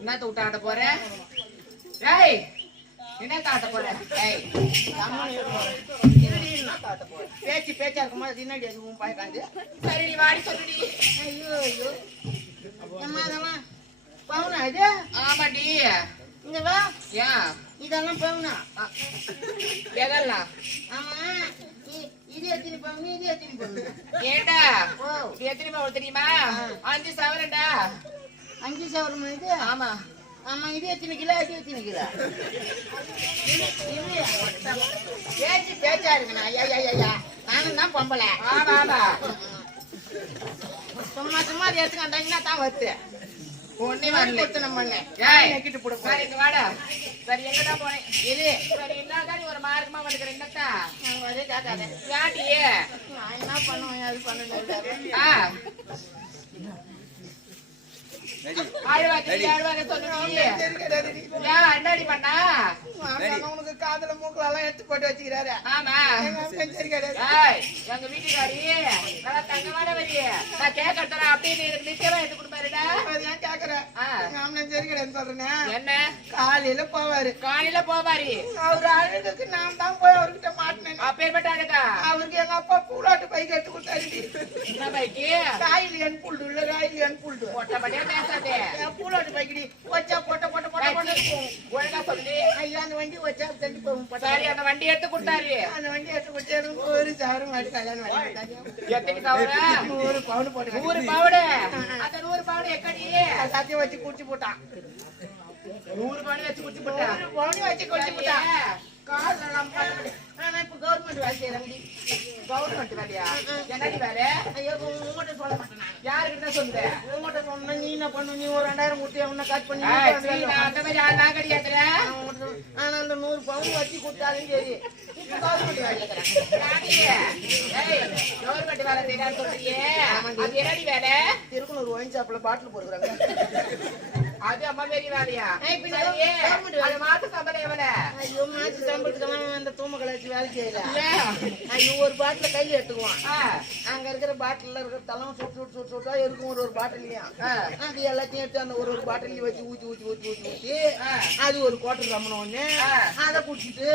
என்ன விட்டாட்ட போற என்ன காட்ட போற பேச்சு பேச்சா இருக்குமா தின்னாடி அதுவும் பாய்க்காந்து சரி நீ வாடி சொல்லுடி ஐயோ ஐயோ அதெல்லாம் பவுனா இது ஆமாடி இங்க வா ஏன் இதெல்லாம் பவுனா எதெல்லாம் ஆமா இது எத்தனை பவுனு இது எத்தனை பவுனு ஏண்டா இது எத்தனை பவுன் தெரியுமா 5 சவரன்டா 5 சவரன் இது ஆமா ஆமா இது எத்தனை கிலோ இது எத்தனை கிலோ பேச்சு பேச்சா இருக்குண்ணா ஐயா நானும் தான் பொம்பளை ஆமா ஆமா சும்மா சும்மா அது எடுத்துக்கிட்டாங்கன்னா தான் வருது ஒன்னே வந்து நம்ம நெக்கிட்டு போட சரி இங்க வாடா சரி எங்கடா போனேன் இது சரி என்னடா நீ ஒரு மார்க்கமா வந்துக்கிற என்னத்தா நான் வரே கேட்காத யாட்டியே நான் என்ன பண்ணுவேன் அது பண்ணுங்க உனக்கு காதுல மூக்குல எல்லாம் எடுத்து போட்டு வச்சுக்கிறாரு ஆமா எங்க வீட்டுக்காரி நல்லா தங்கமான வரிய நான் கேட்கறேன் அப்படின்னு நிச்சயமா எடுத்து கொடுப்பாருடா ஏன் கேக்குறேன் சரி கிடையாது சொல்றேன் என்ன காலையில போவாரு அவரு அழுகுக்கு நான் தான் போய் அவர்கிட்ட மாட்டினேன் அப்பேற்பட்ட அழுகா அவருக்கு எங்க அப்பா பூலாட்டு பைக் எடுத்து கொடுத்தாரு என்ன பைக்கு ராயிலியன் புல்டு இல்ல ராயிலியன் புல்டு ஒட்டப்படியா பூலாட்டு பைக்கடி வச்சா போட்ட போட்ட போட்ட போட்ட ஒழுங்கா சொல்லி ஐயா அந்த வண்டி வச்சா தண்டி போகும் சரி அந்த வண்டி எடுத்து கொடுத்தாரு அந்த வண்டி எடுத்து கொடுத்தாரு ஒரு சவரம் வாடி கல்யாணம் வாடி எத்தனை சவரா 100 பவுன் போட்டு 100 பவுன் அந்த 100 பவுன் எக்கடி சத்தியம் வச்சு குடிச்சு போட்டான் 100 பவுன் வச்சு குடிச்சு போட்டான் 100 பவுன் வச்சு குடிச்சு போட்டான் கால் எல்லாம் நான் இப்ப கவர்மெண்ட் வேலை செய்யறேன் கவர்மெண்ட் வேலையா என்னடி வேலை ஐயோ உங்ககிட்ட சொல்ல மாட்டேன் யாருக்கிட்ட சொல்லுங்க உங்ககிட்ட சொன்ன நீ என்ன பண்ணு நீ ஒரு 2000 கொடுத்து உன்னை கட் பண்ணி அந்த மாதிரி நான் கிடையாதுறேன் ஆனா அந்த 100 பவுன் வச்சு கொடுத்தாலும் சரி இப்ப கவர்மெண்ட் வேலை கவர்மெண்ட் வேலை செய்யறான்னு சொல்றீங்க அது என்னடி வேலை திருக்குனூர் ஒயின் ஷாப்ல பாட்டில் போடுறாங்க அது அம்மா பெரிய வேலையா மாச சம்பளம் எவ்வளவு ஐயோ மாச சம்பளத்துக்கு அந்த தூம கலாச்சி வேலை செய்யல ஐயோ ஒரு பாட்டில கையில எடுத்துக்குவான் அங்க இருக்கிற பாட்டில இருக்கிற தலம் சுட்டா இருக்கும் ஒரு பாட்டிலையா அது எல்லாத்தையும் எடுத்து அந்த ஒரு பாட்டிலையும் வச்சு ஊத்தி அது ஒரு கோட்டர் சம்பளம் ஒண்ணு அதை குடிச்சிட்டு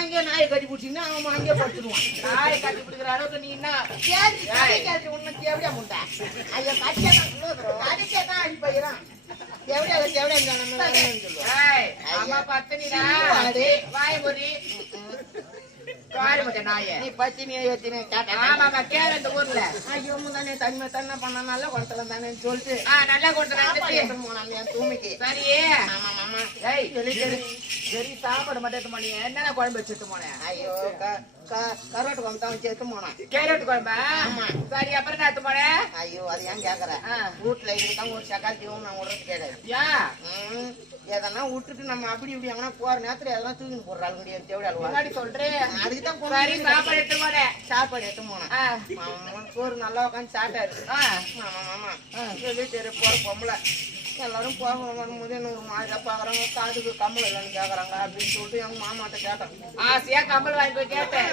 அங்கே நாயை கட்டி பிடிச்சிங்கன்னா அவன் அங்கே படுத்துடுவான் நாயை கட்டி பிடிக்கிற அளவுக்கு நீ என்ன ஒண்ணு தேவையா முட்டா ஐயோ கடிச்சதான் அடி பயிரான் நீ பத்தினி ஊர்ல ஐயோ தானே தனிமை தன்ன பண்ண நல்லா கொண்டல தானே சொல்லிட்டு நல்லா கொண்டு தூமிக்கு சரியே சரி சாப்பாடு மட்டும் பண்ணி என்னென்ன குழம்பு வச்சுட்டு போனேன் ஐயோ கரோட்டு குழம்பு தான் வச்சு எடுத்து போனேன் கேரட் குழம்பா சரி அப்புறம் நான் எடுத்து போனேன் ஐயோ அது ஏன் கேக்குறேன் வீட்டுல இதுதான் ஒரு சக்காத்தியும் நான் விடுறது கிடையாது எதனா விட்டுட்டு நம்ம அப்படி இப்படி எங்கன்னா போற நேரத்துல எல்லாம் தூக்கின்னு போடுறாள் முடியாது தேவையா சொல்றேன் அதுக்குதான் சாப்பாடு எடுத்து போனேன் சோறு நல்லா உட்காந்து சாப்பிட்டாரு ஆமா வீட்டு போற பொம்பளை எல்லாரும் போக வரும்போது என்ன ஒரு மாதிரி பாக்குறாங்க காதுக்கு கம்பல் இல்லைன்னு கேக்குறாங்க அப்படின்னு சொல்லிட்டு எங்க மாமாட்ட கேட்டேன் ஆசையா கம்பல் வாங்கி போய் கேட்டேன்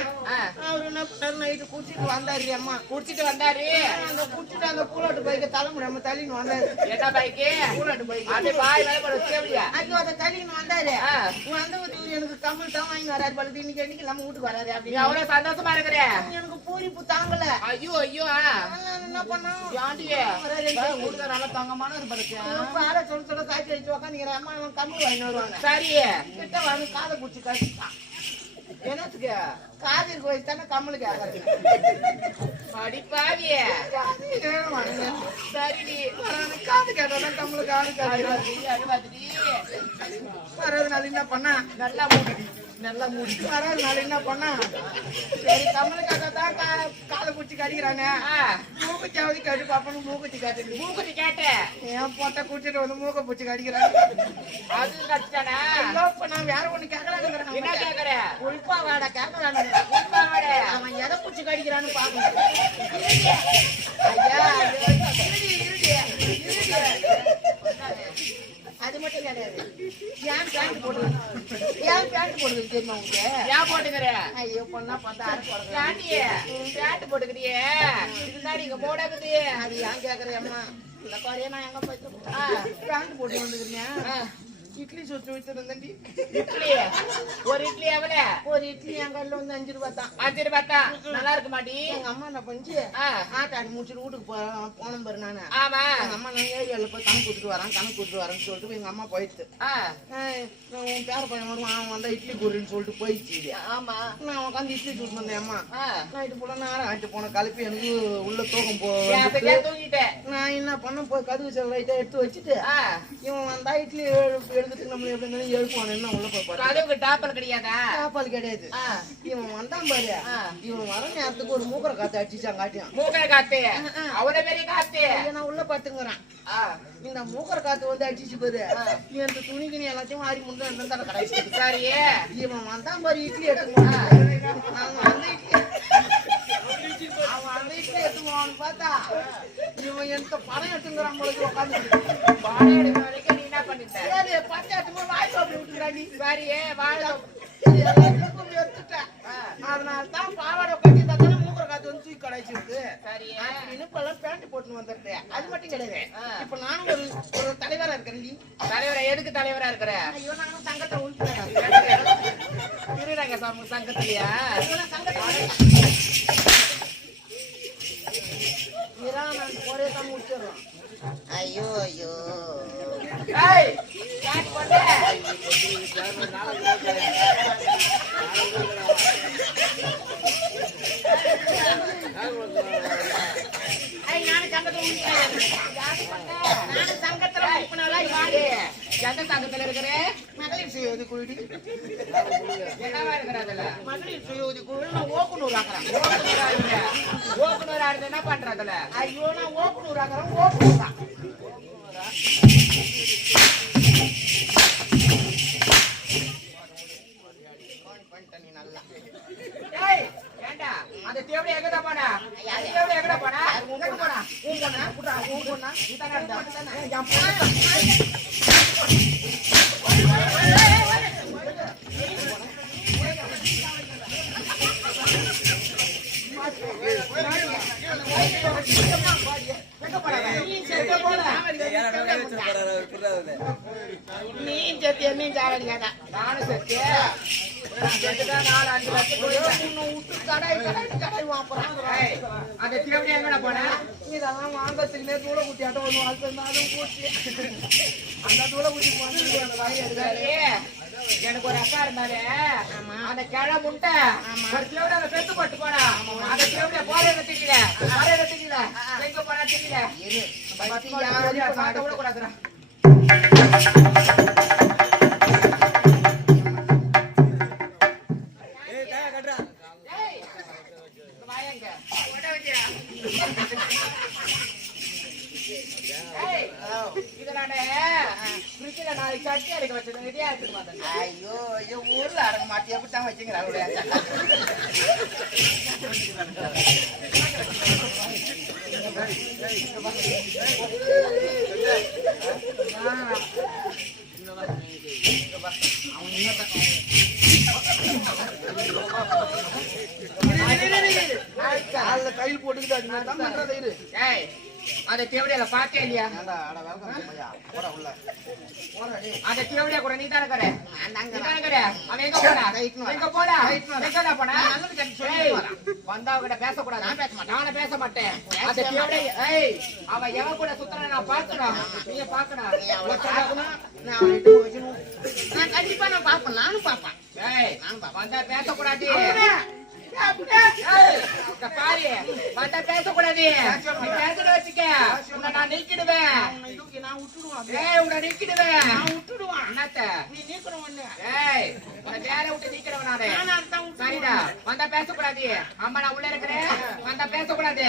அவரு என்ன பண்ணாரு நைட்டு குடிச்சிட்டு வந்தாரு அம்மா குடிச்சிட்டு வந்தாரு அந்த குடிச்சிட்டு அந்த கூலாட்டு பைக்க தலை முடியாம தள்ளின்னு வந்தாரு என்ன பைக்கு கூலாட்டு பைக் அது பாய் மேல போட சேவடியா ஐயோ அதை தள்ளின்னு வந்தாரு வந்து எனக்கு கம்மல் தான் வாங்கி வராரு பழுது இன்னைக்கு என்னைக்கு நம்ம வீட்டுக்கு வராரு அப்படி அவ்வளவு சந்தோஷமா இருக்கிற எனக்கு பூரிப்பு தாங்கல ஐயோ ஐயோ என்ன பண்ணா ஆண்டியே வீட்டுல நல்லா தங்கமான ஆளை சொல்ல சொல்ல காய்ச்சி வச்சு உக்காந்துக்கிறேன் அம்மா அவன் கம்மல் வாங்கி வருவாங்க சரி கிட்ட வந்து காதை குடிச்சு கழிச்சுட்டான் என்னத்துக்கு காதிற்கு வயசு தானே கம்மலுக்கு ஆகாது அடிப்பாவிய சரி காது கேட்டா கம்மலுக்கு அழுவாதி வர்றதுனால என்ன பண்ணா நல்லா மூடி நல்லா மூடி வர்றதுனால என்ன பண்ணா சரி கம்மலுக்காக தான் காதை குடிச்சு கடிக்கிறாங்க மூக்குச்சாவது கட்டு பாப்பனு மூக்குச்சி காட்டு மூக்குத்தி கேட்டேன் என் பொட்டை குடிச்சிட்டு வந்து மூக்க பூச்சி கடிக்கிறாங்க அது கஷ்டானா இப்ப நான் வேற ஒண்ணு கேட்கலாங்கிறேன் என்ன கேக்குற உள்பா வாட கேட்கலான்னு அவன் எதை பூச்சி கடிக்கிறான்னு பாக்கணும் ஐயா அது மட்டும் கிடையாது ஏன் பேண்ட் போடுது தெரியுமா உங்களுக்கு ஏன் போட்டுக்கிற ஐயோ பொண்ணா பார்த்தா பேண்ட் போட்டுக்கிறியே இதுதான் நீங்க போடாக்குது அது ஏன் கேக்குறேன் அம்மா இந்த குறைய நான் எங்க போயிட்டு பேண்ட் போட்டு வந்துக்கிறேன் இட்லி சுட்டு வச்சிருந்தேன் இட்லி ஒரு இட்லி எவ்வளவு ஒரு இட்லி என் கல்ல வந்து 5 ரூபாய் தான் 5 ரூபாய் தான் நல்லா இருக்க மாட்டி எங்க அம்மா என்ன பண்ணிச்சு ஆட்டாடி முடிச்சுட்டு வீட்டுக்கு போனோம் பாரு நானு ஆமா எங்க அம்மா நான் ஏரியால போய் கணக்கு கொடுத்துட்டு வரேன்னு சொல்லிட்டு எங்க அம்மா போயிடுச்சு உன் பேர பையன் வருவான் அவன் வந்தா இட்லி கூறுன்னு சொல்லிட்டு போயிடுச்சு ஆமா நான் உட்காந்து இட்லி சுட்டு வந்தேன் அம்மா நைட்டு போல நேரம் ஆயிட்டு போன கலப்பி எனக்கு உள்ள தூக்கம் தூங்கிட்டேன் நான் என்ன பண்ண போய் கதுவு செல் லைட்டா எடுத்து வச்சுட்டு இவன் வந்தா இட்லி எடுத்துட்டு நம்ம எப்படி இருந்தாலும் எழுப்புவானு உள்ள போய் அளவுக்கு டாப்பல் கிடையாதா டாப்பல் கிடையாது இவன் வந்தான் பாரு இவன் வர நேரத்துக்கு ஒரு மூக்கரை காத்து அடிச்சான் காட்டியான் மூக்கரை காத்து அவ்வளவு பெரிய காத்து நான் உள்ள பத்துங்கிறான் இந்த மூக்கரை காத்து வந்து அடிச்சு பாரு இந்த துணிக்கு நீ எல்லாத்தையும் ஆடி முடிஞ்சு தர கடைசி சரி இவன் வந்தான் பாரு இட்லி எடுத்துக்கோ அவன் அந்த இட்லி எடுத்துக்குவான்னு பார்த்தா இவன் எனக்கு பணம் எடுத்துங்கிறான் உங்களுக்கு உட்காந்து பணம் எடுக்கிற வரைக்கும் நீ என்ன பண்ணிட்ட அதனாலதான் பாவாடை கட்டி தந்தானே மூக்கரை காத்து வந்து தூக்கி கடைச்சிருக்கு பேண்ட் போட்டு வந்துருது அது மட்டும் கிடையாது இப்ப நானும் ஒரு தலைவரா இருக்கிறேன் தலைவரா எதுக்கு தலைவரா இருக்கிற ஐயோ நானும் சங்கத்தை உள்புறேன் சங்கத்திலயா ஒரே தான் முடிச்சிடறோம் ஐயோ ஐயோ சங்கத்துல இருக்கிற மகளிர் சுய உதவி குழு என்னவா இருக்கிறதுல மகளிர் சுய உதவி குழு நான் ஓக்குனூர் ஆக்குறேன் ஓக்குனூர் ஆடுறது என்ன பண்றதுல ஐயோ நான் ஓக்குனூர் ஆக்குறேன் ஓக்குனூர் தான் ஏண்டா அந்த தேவடி எங்கடா போனா அந்த தேவடி எங்கடா போனா எங்க போனா ஊ போனா நீ செத்து என்ன சாவடிக்காத நானும் செத்து அந்த தேவடி எங்கடா போனா இதெல்லாம் வாங்கறதுக்குனே தூளை குட்டி ஆட்டம் ஒன்று வாழ்ந்தாலும் போச்சு அந்த தூளை குட்டி போனது எனக்கு ஒரு அக்கா இருந்தாரு அந்த கிழ முட்டை ஒரு தேவடி அந்த பெத்து பட்டு போனா அந்த தேவடிய போற தெரியல எங்க போனா தெரியல சாப்பிட கூட கூடாதுடா ஐயோ ஊர்ல அடங்க மாட்டி எப்படித்தான் வச்சுங்கிறாங்க அவன் மயில் போட்டுக்கிட்டு அது மாதிரி தான் பண்றத இரு. ஏய் அந்த தேவடியால பாத்தே இல்லையா? ஏண்டா அட வெல்கம் பையா போடா உள்ள போடா டேய். அந்த தேவடியா கூட நீ தான கற நீ தான கற அவன் எங்க போடா எங்க போடா எங்கடா போடா நல்லது கட்டி சொல்லி வரா. வந்தவ கிட்ட பேச கூடாது நான் பேச மாட்டேன். நானே பேச மாட்டேன் அந்த தேவடியா ஏய் அவன் எவன் கூட சுத்துறானே நான் பாக்கணும் நீங்க பாக்கணும் அவளை பார்க்கணும், நான் அவளை இட்டு வைக்கணும். நான் கண்டிப்பா நான் பாப்பேன், நானும் பாப்பேன். ஏய் வந்தா பேச கூடாது அப்படியே இந்த பாரு வந்தா பேச கூடாது நீ பேசுற வச்சுக்க உன்னை நான் நீக்கிடுவேன் உன்னை தூக்கி நான் விட்டுடுவேன் அப்படியே. ஏய் உன்னை நீக்கிடுவேன் நான் விட்டுடுவேன். என்னத்த நீ நீக்கணும் ஒண்ணு. ஏய் உன்னை வேற விட்டு நீக்கிறவன் நானு நான் அதான் விட்டுடுவேன். சரிடா வந்தா பேசக்கூடாது அம்மா நான் உள்ள இருக்கிறேன் வந்தா பேசக்கூடாது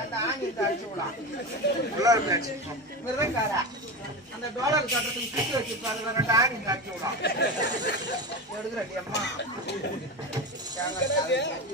அந்த ஆணியத்தை அடிச்சு விடலாம். மிருதங்காரா, அந்த டோலர் கட்டுறதுக்கு சுத்தி வச்சிருப்பாரு, வேற ரெண்டு ஆணியத்தை அடிச்சு விடலாம். எடுக்கிறடி அம்மா. தேங்காய் சாதம்.